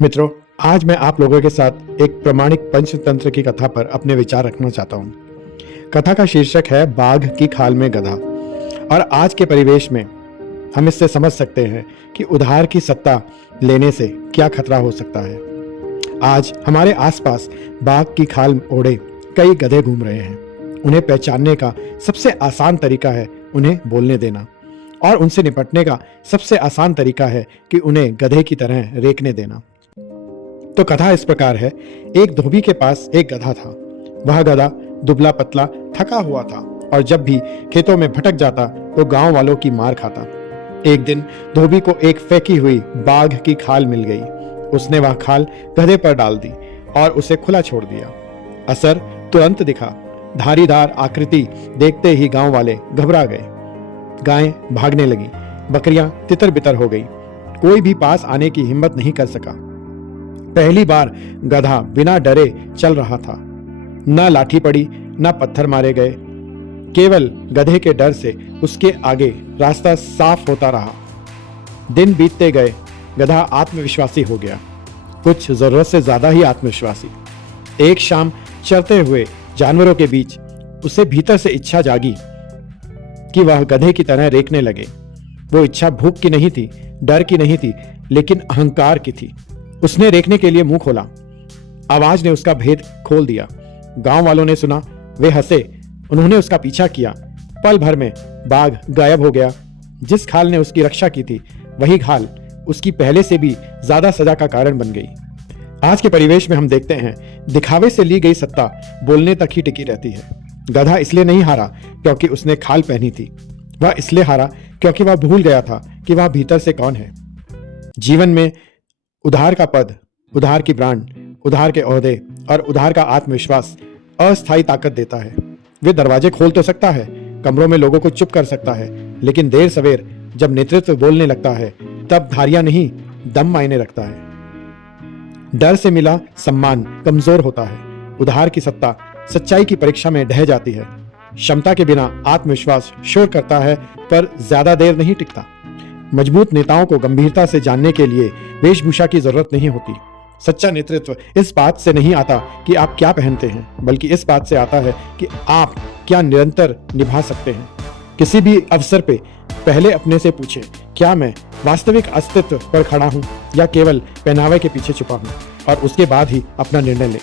मित्रों, आज मैं आप लोगों के साथ एक प्रामाणिक पंचतंत्र की कथा पर अपने विचार रखना चाहता हूँ। कथा का शीर्षक है बाघ की खाल में गधा। और आज के परिवेश में हम इससे समझ सकते हैं कि उधार की सत्ता लेने से क्या खतरा हो सकता है। आज हमारे आसपास बाघ की खाल ओढ़े कई गधे घूम रहे हैं। उन्हें पहचानने का सबसे आसान तरीका है उन्हें बोलने देना, और उनसे निपटने का सबसे आसान तरीका है कि उन्हें गधे की तरह रेंकने देना। तो कथा इस प्रकार है। एक धोबी के पास एक गधा था। वह गधा दुबला पतला थका हुआ था और जब भी खेतों में भटक जाता तो गांव वालों की मार खाता। एक दिन धोबी को एक फेंकी हुई बाघ की खाल मिल गई। उसने वह खाल गधे पर डाल दी और उसे खुला छोड़ दिया। असर तुरंत दिखा। धारीदार आकृति देखते ही गांव वाले घबरा गए। गायें भागने लगी, बकरियां तितर बितर हो गई। कोई भी पास आने की हिम्मत नहीं कर सका। पहली बार गधा बिना डरे चल रहा था। न लाठी पड़ी, न पत्थर मारे गए। केवल गधे के डर से उसके आगे रास्ता साफ होता रहा। दिन बीतते गए। गधा आत्मविश्वासी हो गया, कुछ जरूरत से ज्यादा ही आत्मविश्वासी। एक शाम चरते हुए जानवरों के बीच उसे भीतर से इच्छा जागी कि वह गधे की तरह रेंकने लगे। वो इच्छा भूख की नहीं थी, डर की नहीं थी, लेकिन अहंकार की थी। उसने रेंकने के लिए मुंह खोला। आवाज ने उसका भेद खोल दिया। गांव वालों ने सुना, वे हंसे। उन्होंने उसका पीछा किया। पल भर में बाघ गायब हो गया। जिस खाल ने उसकी रक्षा की थी, वही खाल उसकी पहले से भी ज्यादा सजा का कारण बन गई। आज के परिवेश में हम देखते हैं, दिखावे से ली गई सत्ता बोलने तक ही टिकी रहती है। गधा इसलिए नहीं हारा क्योंकि उसने खाल पहनी थी। वह इसलिए हारा क्योंकि वह भूल गया था कि वह भीतर से कौन है। जीवन में उधार का पद, उधार की ब्रांड, उधार के ओहदे और उधार का आत्मविश्वास अस्थायी ताकत देता है। वे दरवाजे खोल तो सकता है, कमरों में लोगों को चुप कर सकता है, लेकिन देर सवेर जब नेतृत्व बोलने लगता है तब धारियां नहीं, दम मायने रखता है। डर से मिला सम्मान कमजोर होता है। उधार की सत्ता सच्चाई की परीक्षा में ढह जाती है। क्षमता के बिना आत्मविश्वास शोर करता है, पर ज्यादा देर नहीं टिकता। मजबूत नेताओं को गंभीरता से जानने के लिए वेशभूषा की जरूरत नहीं होती। सच्चा नेतृत्व इस बात से नहीं आता कि आप क्या पहनते हैं, बल्कि इस बात से आता है कि आप क्या निरंतर निभा सकते हैं। किसी भी अवसर पे पहले अपने से पूछें, क्या मैं वास्तविक अस्तित्व पर खड़ा हूं या केवल पहनावे के पीछे छुपा हूं, और उसके बाद ही अपना निर्णय लें।